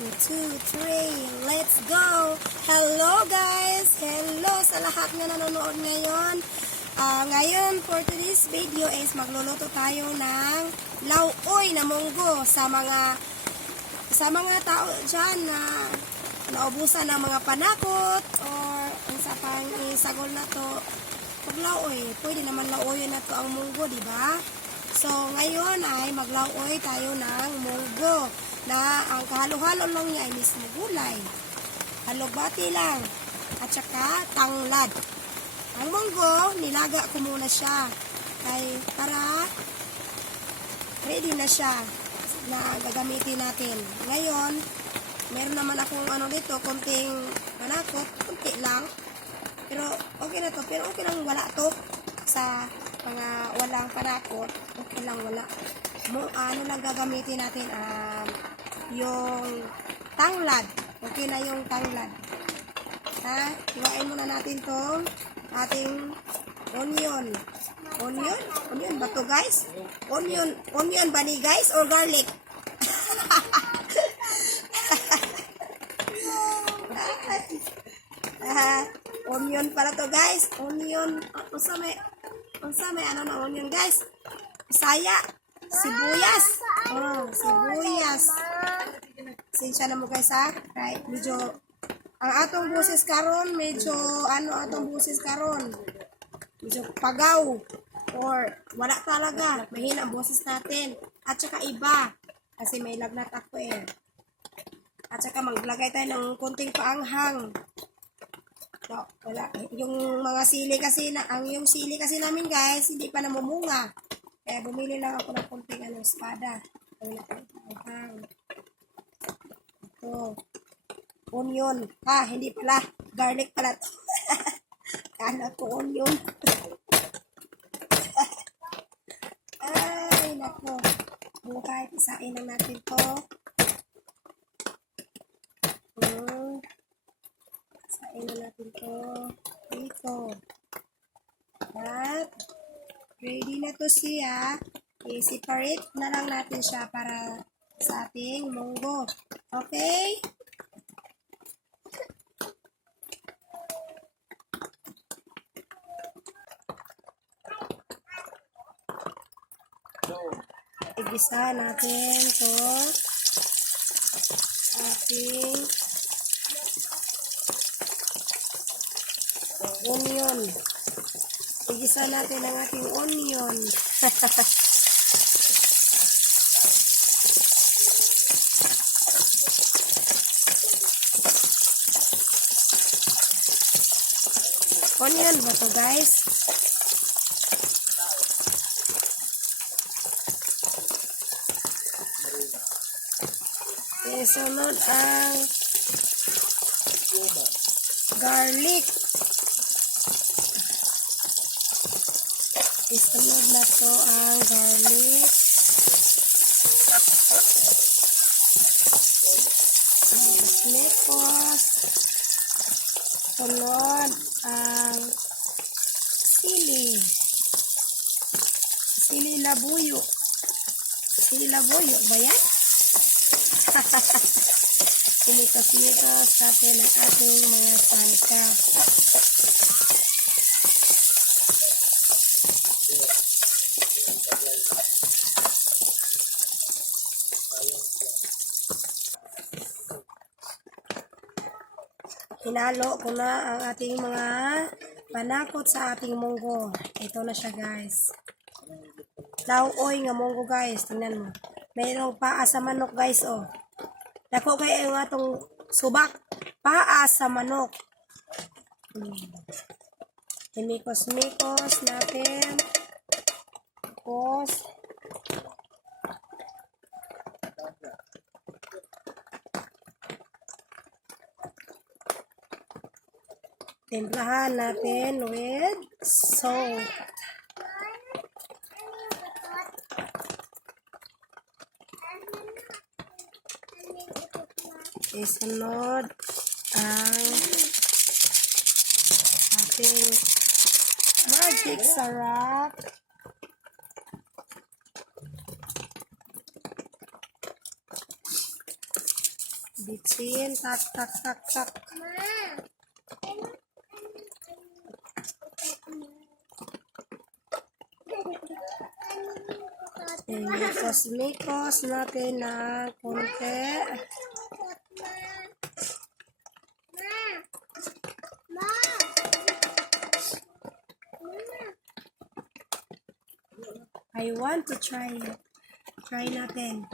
two, three, let's go! Hello guys! Hello sa lahat na nanonood ngayon. Ngayon, for today's video is magluluto tayo ng lauoy na munggo sa mga tao dyan na naubusan ng mga panakot or ang sa pang isagol na to. Pag lauoy, pwede naman lauoy na to ang munggo, di ba? So, ngayon ay maglauoy tayo ng munggo na ang kahalo-halo lang niya ay mismo gulay. Halobati lang. At saka tanglad. Ang munggo, nilaga ko muna siya. Para ready na siya na gagamitin natin. Ngayon, meron naman akong dito, konting panakot, konti lang. Pero okay na to. Pero okay lang wala to sa mga walang panakot. Okay lang wala. Ano lang gagamitin natin? Yung tanglad. Okay na yung tanglad. Ha? Iwain muna natin tong ating onion. Onion ba to guys? Onion ba ni guys or garlic? Onion pala to guys. Onion. Unsa may na onion guys? Saya. Sibuyas. Sibuyas. Sinsya na mo guys ha. Right, medyo ang atong busis karon medyo atong busis karon. Medyo pagaw or wala talaga. Mahina ang busis natin. At saka iba kasi may lagnat ako eh. At saka maglagay tayo ng konting paanghang. No, wala. Yung mga sili kasi yung sili kasi namin guys, hindi pa namumunga. Kaya bumili lang ako ng konting espada. Wala paanghang. Ito. Onion. Hindi pala. Garlic pala to. Kala ko onion. Ay, nako. Buhay, pisain lang natin to. Pisain lang natin to. Dito. At, ready na to siya. I-separate na lang natin siya para sa ating munggo. Okay? Igisa natin to ating onion. Igisa natin ang ating onion. Onion ba to guys? Sunod ang garlic. Isunod na to ang garlic. Lepos. Sunod ang sili. Sili labuyo. Sili labuyo ba yan? Sinitos natin ang ating mga sangkap. Hinalo ko na ang ating mga panakot sa ating munggo. Ito na siya guys. Lauoy nga munggo guys. Tingnan mo. Mayroong paa sa manok guys oh. Dako kay ang atong subak. Paa sa manok. Himikos-mikos natin. Tapos timplahan natin with salt. Isunod ang ating magic sarap. Bitsin, tak, tak, tak, tak. Mikos natin na konti. I want to try it. Try natin.